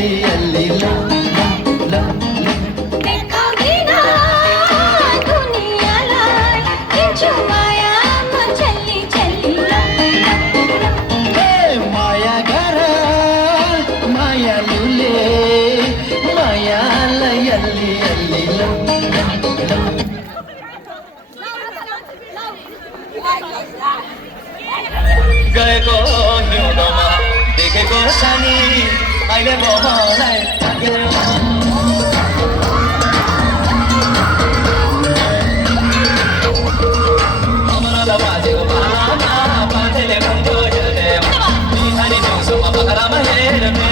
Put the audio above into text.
अल्ली अल्ली लो लो लो देखाउने न दुनियाँलाई दिन्छु मायामा झल्ली झल्ली लो माया गर मायालुले मायालाई अल्ली अल्ली लो लो गएको हिउँदोमा देखेको सानी अहिले मलाई थाकेर अमरला बाजेको पालामा पाथेले घुम्दो हेर्ने बिहानी दिउँसोमा पखरामा हेर्ने